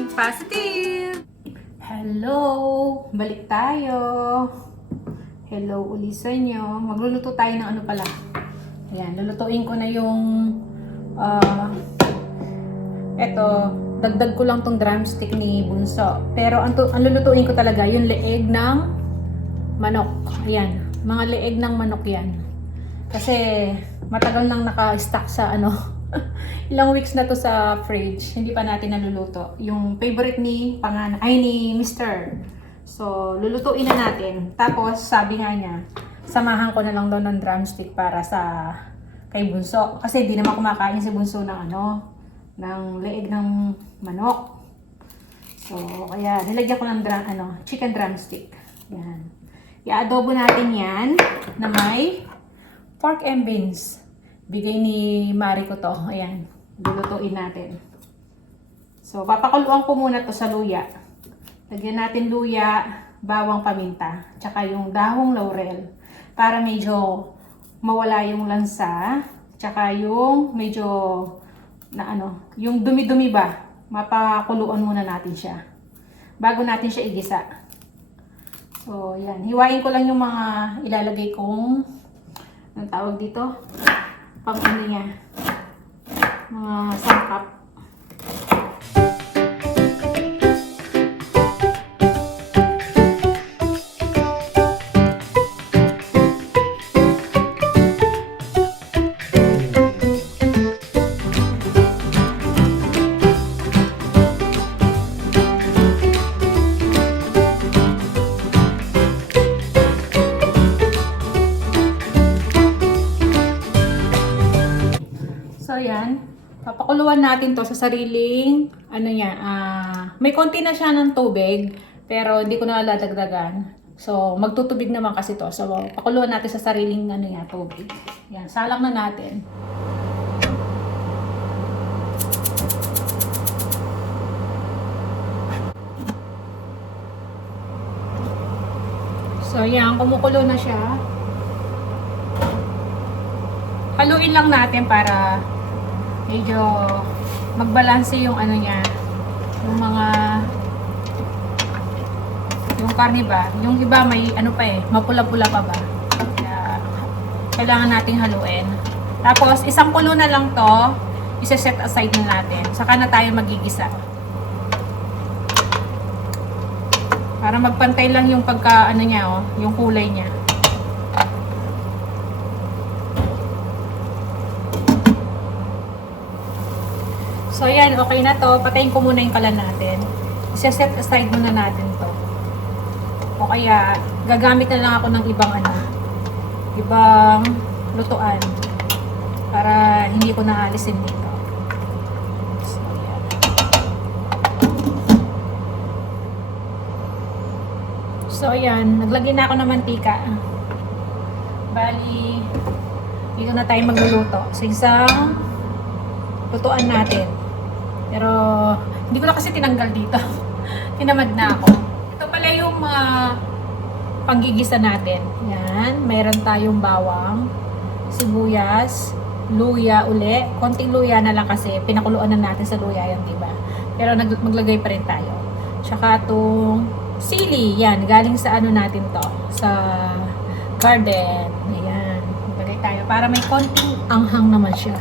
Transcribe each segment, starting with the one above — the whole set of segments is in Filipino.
Think positive! Hello! Balik tayo. Hello uli sa inyo. Magluluto tayo ng ano pala. Ayan, lulutuin ko na yung eto, dagdag ko lang tong drumstick ni Bunso. Pero ang lulutuin ko talaga yung leeg ng manok. Ayan, mga leeg ng manok yan. Kasi matagal nang naka-stack sa ilang weeks na to sa fridge. Hindi pa natin naluluto. Yung favorite ni ni Mr. So, lulutuin na natin. Tapos, sabi nga niya, samahan ko na lang daw ng drumstick para sa kay Bunso. Kasi di naman kumakain si Bunso ng ng leeg ng manok. So, kaya nilagyan ko ng chicken drumstick. Yan. I-adobo natin yan na may pork and beans. Bigay ni Mari ko to. Ayan. Lulutuin natin. So, papakuluan ko muna to sa luya. Lagyan natin luya, bawang paminta, tsaka yung dahong laurel. Para medyo mawala yung lansa, tsaka yung medyo yung dumi-dumi ba, mapakuluan muna natin siya. Bago natin siya igisa. So, yan. Hiwain ko lang yung mga ilalagay kong, anong tawag dito? Pang niya. Mga sangkap. So, yan. Papakuluan natin to sa sariling, may konti na siya ng tubig, pero hindi ko na ladagdagan. So, magtutubig naman kasi to. So, pakuluan natin sa sariling, tubig. Yan, salang na natin. So, yan, kumukulo na siya. Haluin lang natin para medyo magbalanse yung niya, yung yung karne ba, yung iba may mapula-pula pa ba. Kaya, kailangan nating haluin. Tapos, isang kulo na lang to, isa-set aside na natin. Saka na tayo magigisa. Para magpantay lang yung pagka, niya, yung kulay niya. So, yan. Okay na to. Patayin ko muna yung kalan natin. Isa-set aside muna natin to. O kaya, gagamit na lang ako ng ibang lutuan. Para hindi ko naalisin dito. So, yan. So, yan. Naglagay na ako ng mantika. Bali, dito na tayo magluluto. Sa isang lutuan natin. Pero, hindi ko na kasi tinanggal dito. Tinamad na ako. Ito pala yung panggigisa natin. Yan. Mayroon tayong bawang, sibuyas, luya uli. Konting luya na lang kasi pinakuluan na natin sa luya yan, diba? Pero maglagay pa rin tayo. Tsaka itong sili. Yan. Galing sa natin to. Sa garden. Ayan. Maglagay tayo. Para may konting anghang naman siya.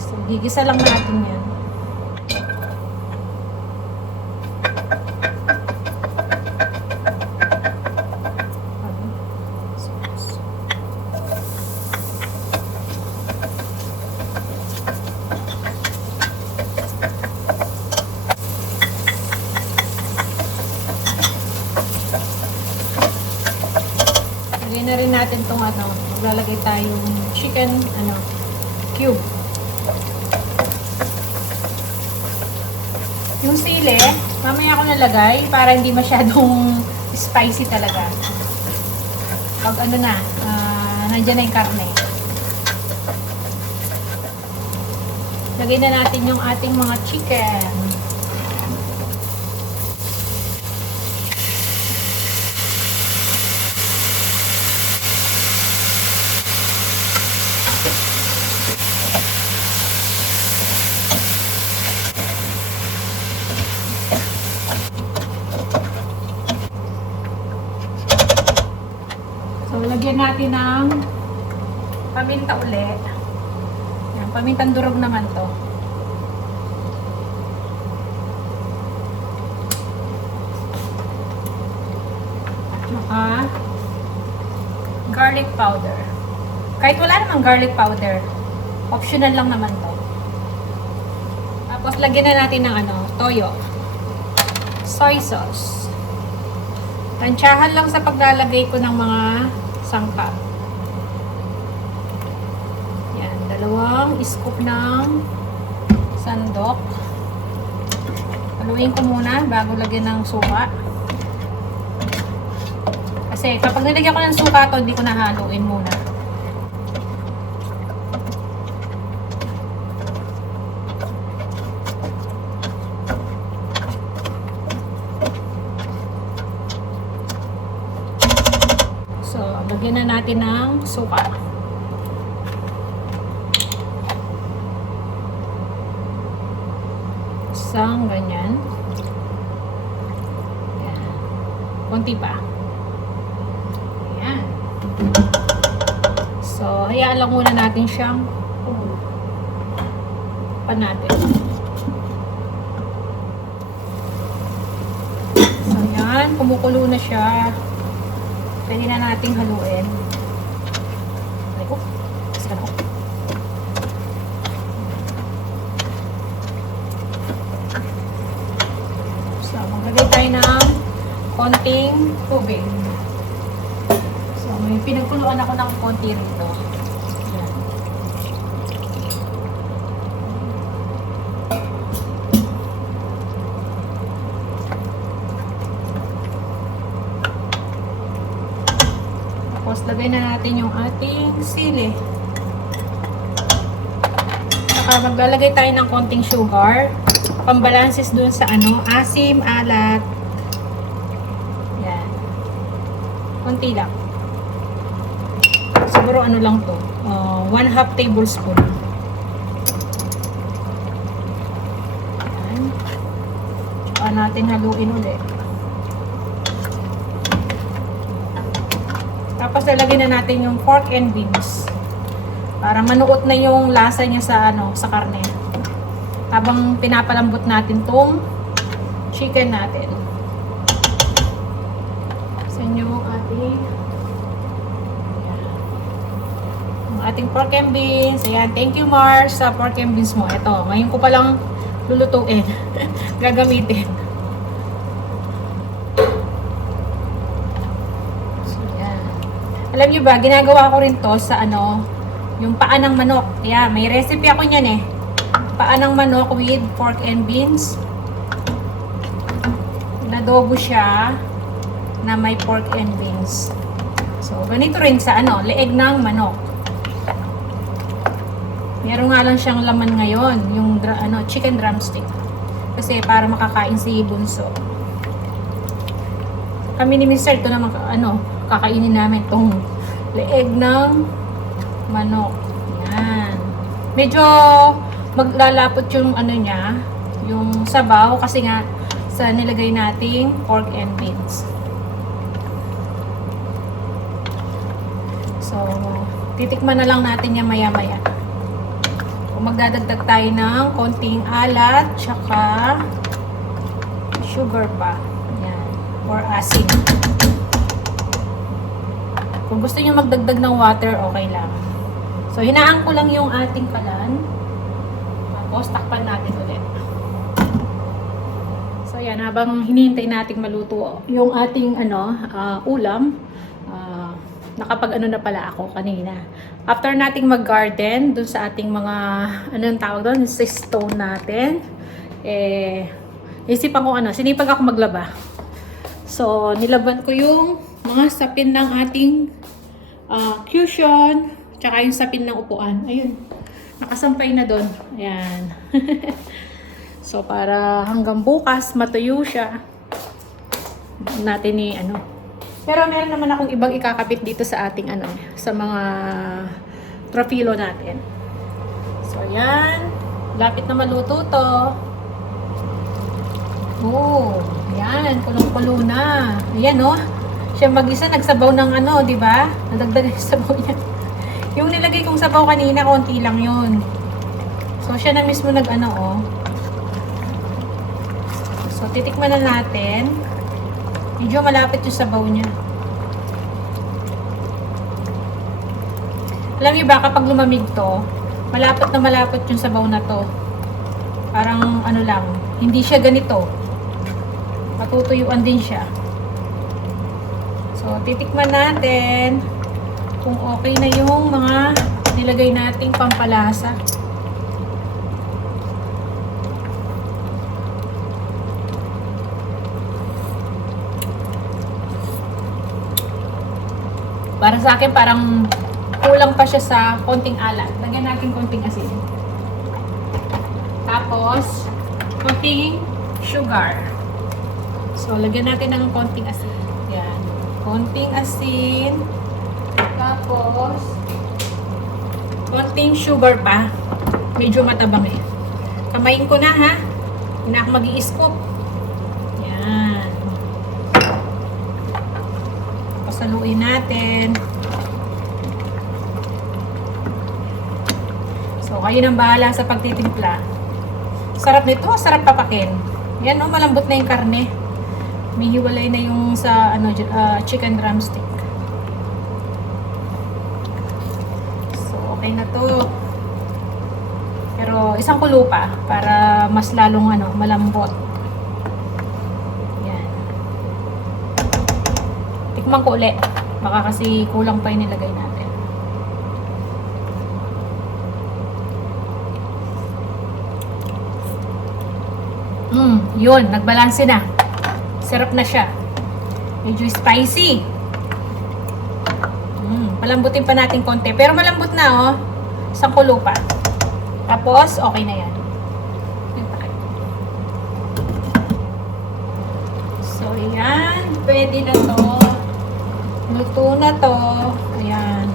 So, gigisa lang natin yan. Lagyan na rin natin itong maglalagay tayong chicken cube. Yung sili, mamaya ako nalagay para hindi masyadong spicy talaga. Pag nandiyan na yung karne. Lagay na natin yung ating mga chicken. So, lagyan natin ng paminta uli. Yan, pamintang durog naman to. Tsaka, garlic powder. Kahit wala namang garlic powder, optional lang naman to. Tapos, lagyan na natin ng toyo. Soy sauce. Tansyahan lang sa paglalagay ko ng mga sangkap. Yan, 2 scoop ng sandok. Haluin ko muna bago lagyan ng suka. Kasi kapag nilagyan ko ng suka to, hindi ko nahaluin muna. So, lagyan na natin ng suka. Isang ganyan. Ayan. Konti pa. Ayan. So, hayaan lang muna natin siyang natin. So, ayan. Kumukulo na siya. Pwede na nating haluin. Ay, kasi ka na. So, maglagay tayo ng konting tubig. So, may pinagkuluan ako ng konti rito. Ayan. Tapos, lagay na natin yung ating sili. Saka, maglalagay tayo ng konting sugar. Pambalances dun sa asim, alat. Yan. Konti lang. Siguro lang to. 1/2 tablespoon. Yan. Saka natin haluin ulit. Tapos lalagyan na natin yung pork and beans. Para manuot na yung lasa niya sa karne. Habang pinapalambot natin tong chicken natin. Sa inyo ating pork and beans. Ayan, thank you Mars sa pork and beans mo. Ito, ngayon ko palang lulutuin. Gagamitin. So, ayan. Alam niyo ba, ginagawa ko rin to sa yung paa ng manok. Ayan, may recipe ako niyan eh. Paa ng manok with pork and beans. Nadobo siya na may pork and beans. So, ganito rin sa leeg ng manok. Meron nga lang siyang laman ngayon, yung chicken drumstick. Kasi para makakain si Bunso. Kami ni Mr. ito naman kakainin namin tong leeg ng manok. Yan. Medyo maglalapot yung niya, yung sabaw kasi nga sa nilagay nating pork and beans. So, titikman na lang natin yan maya-maya. Kung magdadagdag tayo ng konting alat, tsaka sugar pa. Yan. Or asin. Kung gusto nyo magdagdag ng water, okay lang. So, hinaan ko lang yung ating kalan. Tapos, takpan natin ulit. So, yan. Habang hinihintay nating maluto yung ating ulam, nakapag na pala ako kanina. After nating mag-garden, dun sa ating mga, anong tawag doon, sa stone natin, isipan ko sinipag ako maglaba. So, nilaban ko yung mga sapin ng ating cushion, tsaka yung sapin ng upuan. Ayun, nakasampay na doon. Ayan. So, para hanggang bukas, matuyo siya. Natin Pero meron naman akong ibang ikakabit dito sa ating sa mga trofilo natin. So, yan. Lapit na maluto to. Oh, yan. Kulong-kulo na. Ayan, siya mag-isa, nagsabaw ng ano, di ba? Nadagdagan yung sabaw niya. Yung nilagay kong sabaw kanina, konti lang yun. So, siya na mismo nag-ano, oh. So, titikman na natin. Medyo malapit yung sabaw niya. Alam niyo ba, kapag lumamig to, malapit na malapit yung sabaw na to. Parang ano lang, hindi siya ganito. Matutuyuan din siya. So, titikman natin kung okay na yung mga nilagay nating pampalasa. Para sa akin, parang kulang pa siya sa konting alat. Lagyan natin konting asin. Tapos, konting sugar. So, lagyan natin ng konting asin. Yan. Konting asin. Tapos, konting sugar pa. Medyo matabang eh. Kamayin ko na ha. Hindi na ako mag-i-scoop. Yan. Pasaluin natin. So, kayo nang bahala sa pagtitimpla. Sarap nito. Sarap papakin. Yan o, malambot na yung karne. May hiwalay na yung sa ano, chicken drumstick. So, okay na to. Pero, isang kulo pa para mas lalong ano, malambot. Yan. Tikman ko ulit. Baka kasi kulang pa yung nilagay natin. Yun, nagbalanse na. Sarap na siya. Medyo spicy. Palambutin pa natin konti. Pero malambot na, oh. Isang kulo pa. Tapos, okay na yan. So, yan. Pwede na to. Luto na to. Ayan.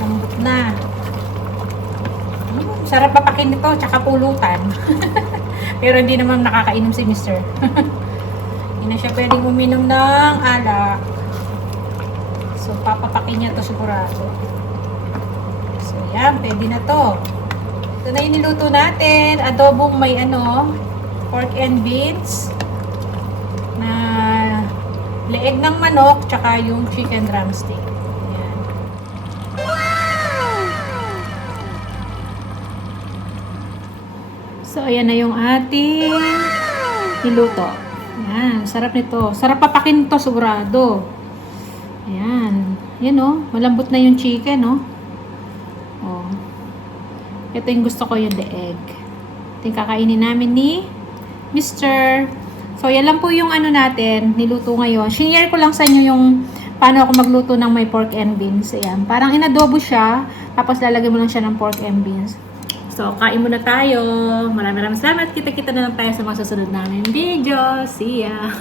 Lambot na. Sarap papakin nito, tsaka pulutan. Pero hindi naman nakakainom si Mr. Hindi na siya pwedeng uminom ng alak. So, papapakin niya to sigurado. So, yan. Pwede na to. Ito na yung niluto natin. Adobong may ano, pork and beans. Na leeg ng manok, tsaka yung chicken drumstick. So, ayan na yung ating niluto. Ayan, sarap nito. Sarap papakin to, sigurado. Ayan. Yan o, malambot na yung chicken, no? Oh. Ito yung gusto ko, yung leeg. Ito yung kakainin namin ni Mr. So, yan lang po yung ano natin, niluto ngayon. Share ko lang sa inyo yung paano ako magluto ng may pork and beans. Ayan. Parang inadobo siya, tapos lalagyan mo lang siya ng pork and beans. So, kain muna tayo. Maraming salamat. Kita-kita na lang tayo sa mga susunod namin video. See ya!